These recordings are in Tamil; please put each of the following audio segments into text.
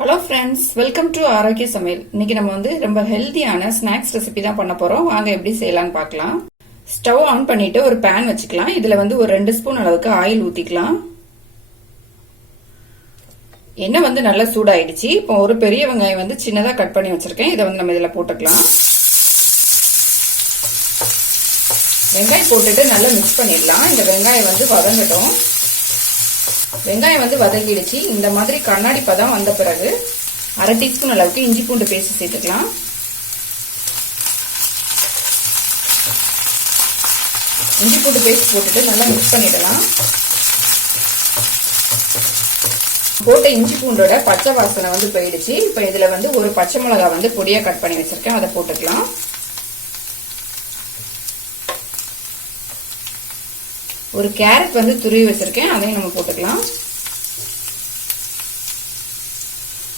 ஹலோ ஃப்ரெண்ட்ஸ், வெல்கம் டு ஆரோக்கிய சமையல். இன்னைக்கு நம்ம ரொம்ப ஹெல்தியான ஸ்நாக்ஸ் ரெசிபி தான் பண்ண போறோம். வாங்க எப்படி செய்யலாம்னு பார்க்கலாம். ஸ்டவ் ஆன் பண்ணிட்டு ஒரு பேன் வச்சுக்கலாம். இதுல ஒரு 2 ஸ்பூன் அளவுக்கு ஆயில் ஊத்திக்கலாம். எண்ணெய் நல்லா சூடாயிடுச்சு. இப்போ ஒரு பெரிய வெங்காயம் சின்னதா கட் பண்ணி வச்சிருக்கேன். இதை நம்ம இதுல போட்டுக்கலாம். வெங்காயம் போட்டுட்டு நல்லா மிக்ஸ் பண்ணிடலாம். இந்த வெங்காயம் வதங்கட்டும். வெங்காயம் வதங்கிடுச்சு. இந்த மாதிரி கண்ணாடி பதம் வந்த பிறகு 1/2 டீஸ்பூன் அளவுக்கு இஞ்சி பூண்டு பேஸ்ட் சேர்த்துக்கலாம். இஞ்சி பூண்டு பேஸ்ட் போட்டுட்டு நல்லா மிக்ஸ் பண்ணிடலாம். போட்ட இஞ்சி பூண்டோட பச்சை வாசனை போயிடுச்சு. இப்போ இதுல ஒரு பச்சை மிளகாய் பொடியா கட் பண்ணி வச்சிருக்கேன். அதை போட்டுக்கலாம். ஒரு கேரட் துருவி வச்சிருக்கேன். அதையும் நம்ம போட்டுக்கலாம்.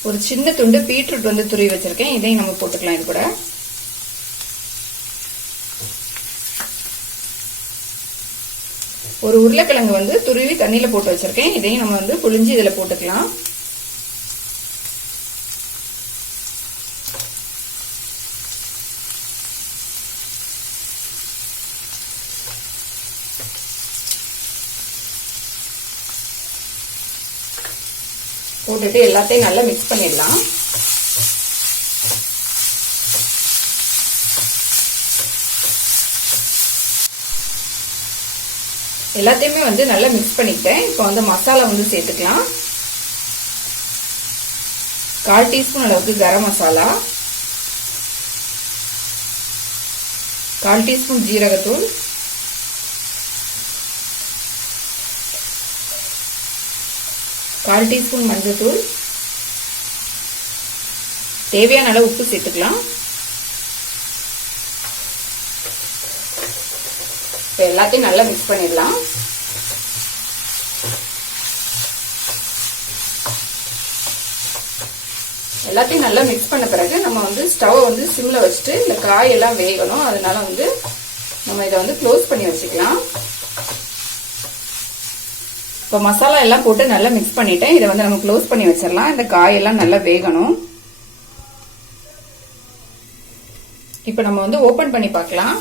ஒரு சின்ன துண்டு பீட்ரூட் துருவி வச்சிருக்கேன். இதையும் நம்ம போட்டுக்கலாம். இது கூட ஒரு உருளைக்கிழங்கு துருவி தண்ணியில போட்டு வச்சிருக்கேன். இதையும் நம்ம புளிஞ்சு இதுல போட்டுக்கலாம். போட்டுட்டு எல்லாத்தையும் நல்லா மிக்ஸ் பண்ணிடலாம். எல்லாத்தையுமே நல்லா மிக்ஸ் பண்ணிட்டேன். இப்போ மசாலா சேர்த்துக்கலாம். 1/4 டீஸ்பூன் அளவுக்கு கரம் மசாலா, 1/4 டீஸ்பூன் ஜீரகத்தூள், 1/4 டீஸ்பூன் மஞ்சள்தூள், தேவையான அளவு உப்பு சேர்த்துக்கலாம். இப்போ எல்லாத்தையும் நல்லா மிக்ஸ் பண்ணிடலாம். எல்லாத்தையும் நல்லா மிக்ஸ் பண்ண பிறகு நம்ம ஸ்டவ் சிம்ல வச்சுட்டு இந்த காயெல்லாம் வேகணும். அதனால நம்ம இதை க்ளோஸ் பண்ணி வச்சுக்கலாம். இப்போ மசாலா எல்லாம் போட்டு நல்லா மிக்ஸ் பண்ணிட்டேன். இதை நம்ம க்ளோஸ் பண்ணி வச்சிடலாம். இந்த காயெல்லாம் நல்லா வேகணும். இப்போ நம்ம ஓபன் பண்ணி பார்க்கலாம்.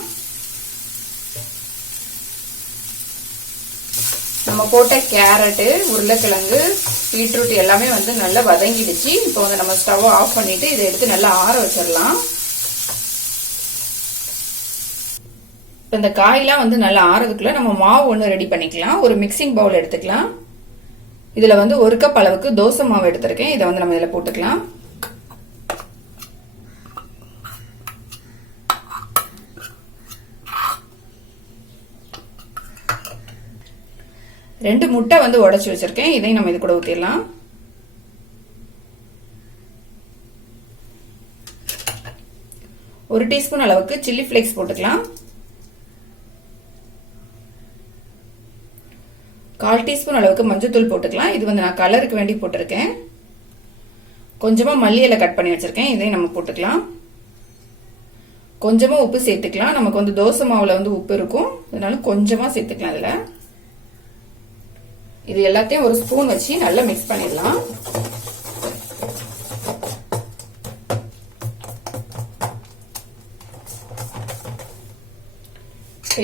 நம்ம போட்ட கேரட், உருளைக்கிழங்கு, பீட்ரூட் எல்லாமே நல்லா வதங்கிடுச்சு. இப்போ நம்ம ஸ்டவ் ஆஃப் பண்ணிட்டு இதை எடுத்து நல்லா ஆற வச்சிடலாம். இப்போ இந்த காயெல்லாம் நல்லா ஆறதுக்குள்ள நம்ம மாவு ஒன்று ரெடி பண்ணிக்கலாம். ஒரு மிக்சிங் பவுல் எடுத்துக்கலாம். இதுல 1 கப் அளவுக்கு தோசை மாவு எடுத்திருக்கேன். இதை நம்ம இதுல போட்டுக்கலாம். ரெண்டு முட்டை உடைச்சு வச்சிருக்கேன். இதையும் நம்ம இது கூட ஊத்திடலாம். ஒரு டீஸ்பூன் அளவுக்கு சில்லி பிளேக்ஸ் போட்டுக்கலாம். 1/4 டீஸ்பூன் அளவுக்கு மஞ்சள்தூள் போட்டுக்கலாம். இது நான் கலருக்கு வேண்டி போட்டிருக்கேன். கொஞ்சமா மல்லி இலை கட் பண்ணி வச்சிருக்கேன். இதையும் நம்ம போட்டுக்கலாம். கொஞ்சமா உப்பு சேர்த்துக்கலாம். நமக்கு தோசை மாவுல உப்பு இருக்கும். அதனால கொஞ்சமா சேர்த்துக்கலாம். இதுல இது எல்லாத்தையும் ஒரு ஸ்பூன் வச்சு நல்லா மிக்ஸ் பண்ணிடலாம்.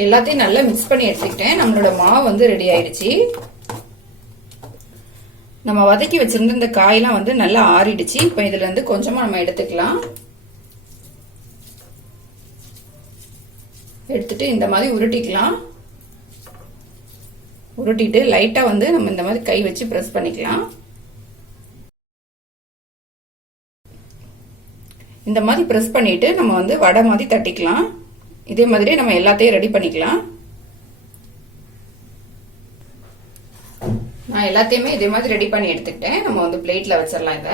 எல்லாத்தையும் நல்லா மிக்ஸ் பண்ணி எடுத்துக்கிட்டேன். நம்மளோட மாவு ரெடி ஆயிடுச்சு. நம்ம வதக்கி வச்சிருந்த இந்த காயெல்லாம் நல்லா ஆறிடுச்சு. இப்ப இதுல கொஞ்சமா நம்ம எடுத்துக்கலாம். எடுத்துட்டு இந்த மாதிரி உருட்டிக்கலாம். உருட்டிட்டு லைட்டா நம்ம இந்த மாதிரி கை வச்சு பிரஸ் பண்ணிக்கலாம். இந்த மாதிரி பிரஸ் பண்ணிட்டு நம்ம வடை மாதிரி தட்டிக்கலாம். இதே மாதிரி நம்ம எல்லாத்தையும் ரெடி பண்ணிக்கலாம். நான் எல்லாத்தையுமே இதே மாதிரி ரெடி பண்ணி எடுத்துக்கிட்டேன். நம்ம பிளேட்ல வச்சிடலாம். இத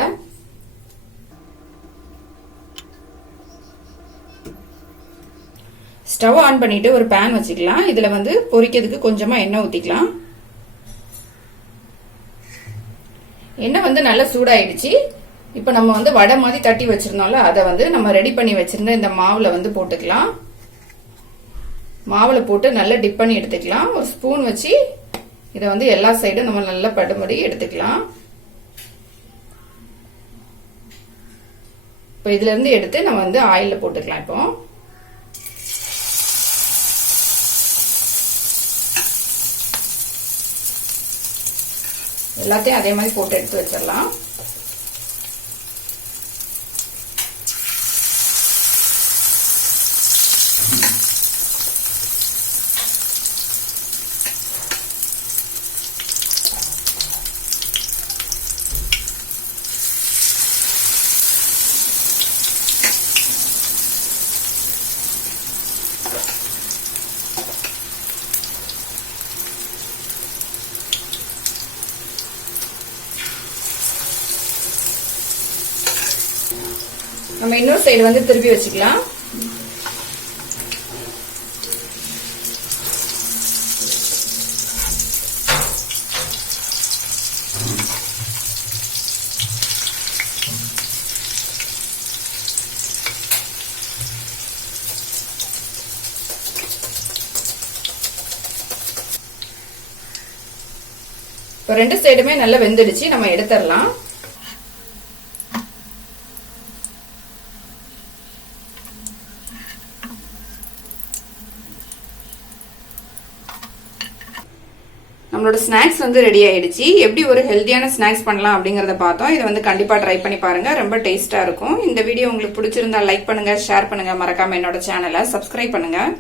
ஸ்டவ் ஆன் பண்ணிட்டு ஒரு பேன் வச்சுக்கலாம். இதுல பொரிக்கிறதுக்கு கொஞ்சமா எண்ணெய் ஊத்திக்கலாம். எண்ணெய் நல்லா சூடாயிடுச்சு. இப்ப நம்ம வடை மாதிரி தட்டி வச்சிருந்தோம்ல, அதை நம்ம ரெடி பண்ணி வச்சிருந்த இந்த மாவுல போட்டுக்கலாம். மாவுல போட்டு நல்லா டிப் பண்ணி எடுத்துக்கலாம். ஒரு ஸ்பூன் வச்சு இதை எல்லா சைடும் நம்ம நல்லா படும்படி எடுத்துக்கலாம். இப்போ இதுல இருந்து எடுத்து நம்ம வந்து ஆயில்ல போட்டுக்கலாம். இப்போ எல்லாத்தையும் அதே மாதிரி போட்டு எடுத்து வச்சிடலாம். நம்ம இன்னொரு சைடு வந்து திருப்பி வச்சுக்கலாம். இப்போ ரெண்டு சைடுமே நல்லா வெந்துடுச்சு. நம்ம எடுத்துடலாம். நம்மளோட ஸ்நாக்ஸ் வந்து ரெடி ஆயிடுச்சு. எப்படி ஒரு ஹெல்த்தியான ஸ்நாக்ஸ் பண்ணலாம் அப்படிங்கறத பார்த்தோம். இதை வந்து கண்டிப்பா ட்ரை பண்ணி பாருங்க. ரொம்ப டேஸ்டா இருக்கும். இந்த வீடியோ உங்களுக்கு பிடிச்சிருந்தா லைக் பண்ணுங்க, ஷேர் பண்ணுங்க. மறக்காம என்னோட சேனலை சப்ஸ்கிரைப் பண்ணுங்க.